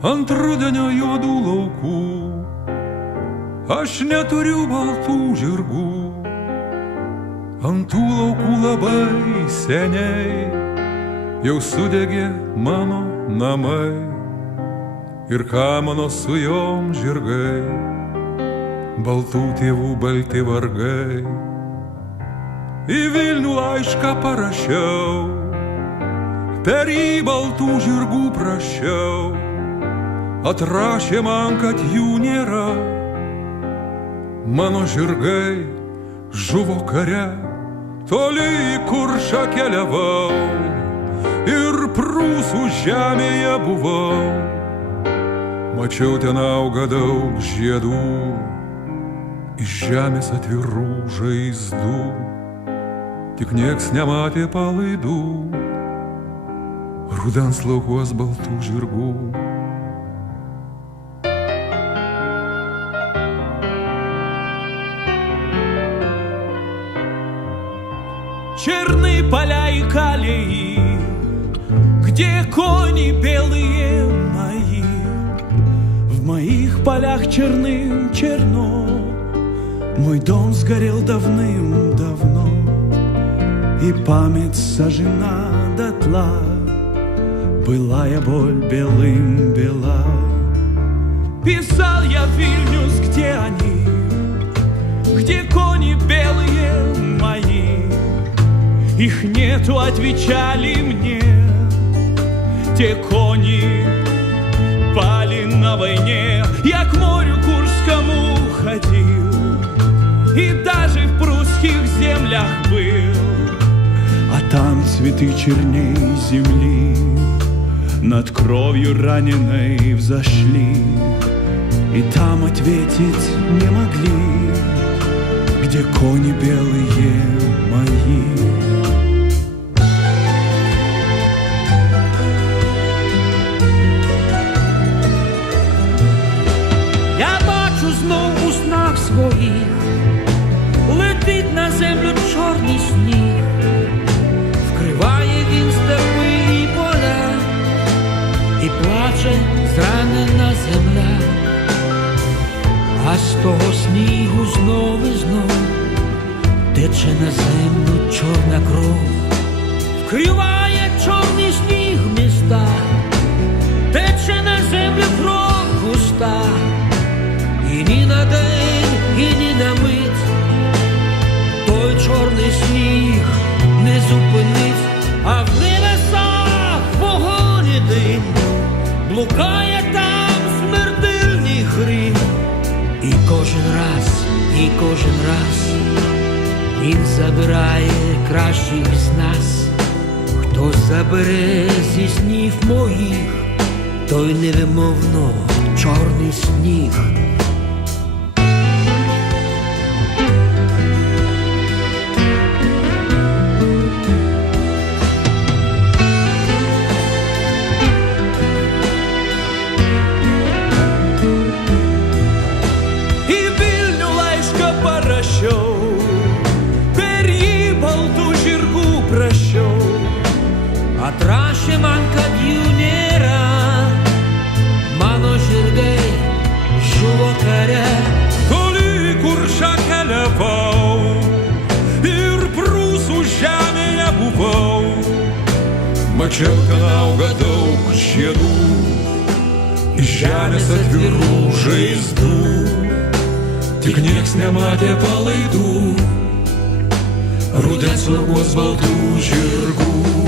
ant rudenio juodų laukų. Aš neturiu baltų žirgų, ant tų laukų labai seniai jau sudegė mano namai. Ir ką mano su jom žirgai, baltų tėvų balti vargai. Į Vilnių laišką parašiau, per jį baltų žirgų prašiau. Atrašė man, kad jų nėra, mano žirgai žuvo kare. Toli į Kuršą keliavau ir Prūsų žemėje buvau. Mačiau ten auga daug žiedų, iš žemės atvirų žaizdų, tik nieks nematė palaidų rudens laukuos baltų žirgų. Черные поля и колеи, где кони белые мои. В моих полях черным черно, мой дом сгорел давным-давно, и память сожжена дотла, былая боль белым бела. Писал я в Вильнюс, где они, где кони белые мои. Их нету, отвечали мне, те кони пали на войне. Я к морю Курскому ходил и даже в прусских землях был, а там цветы черней земли над кровью раненой взошли, и там ответить не могли, где кони белые мои. Знов у снах своїх летить на землю чорний сніг, вкриває він степи і поля, і плаче зранена земля, а з того снігу знов і знов тече на землю чорна кров, вкриває чорний сніг міста, тече на землю кров густа. І ні на день, і ні на мить той чорний сніг не зупинить, а в небесах вогонь і дим, блукає там смертельний грім. І кожен раз він забирає кращих з нас. Хто забере зі снів моїх, той невимовно чорний сніг. Atraše man, kad jų nėra, mano žirgai žuvo kare. Toli į Kuršą keliavau ir Prūsų žemėje buvau. Mačiau ten auga daug žiedų, iš žemės atvirų žaizdų, tik nieks nematė palaidų rudens laukuos baltų žirgų.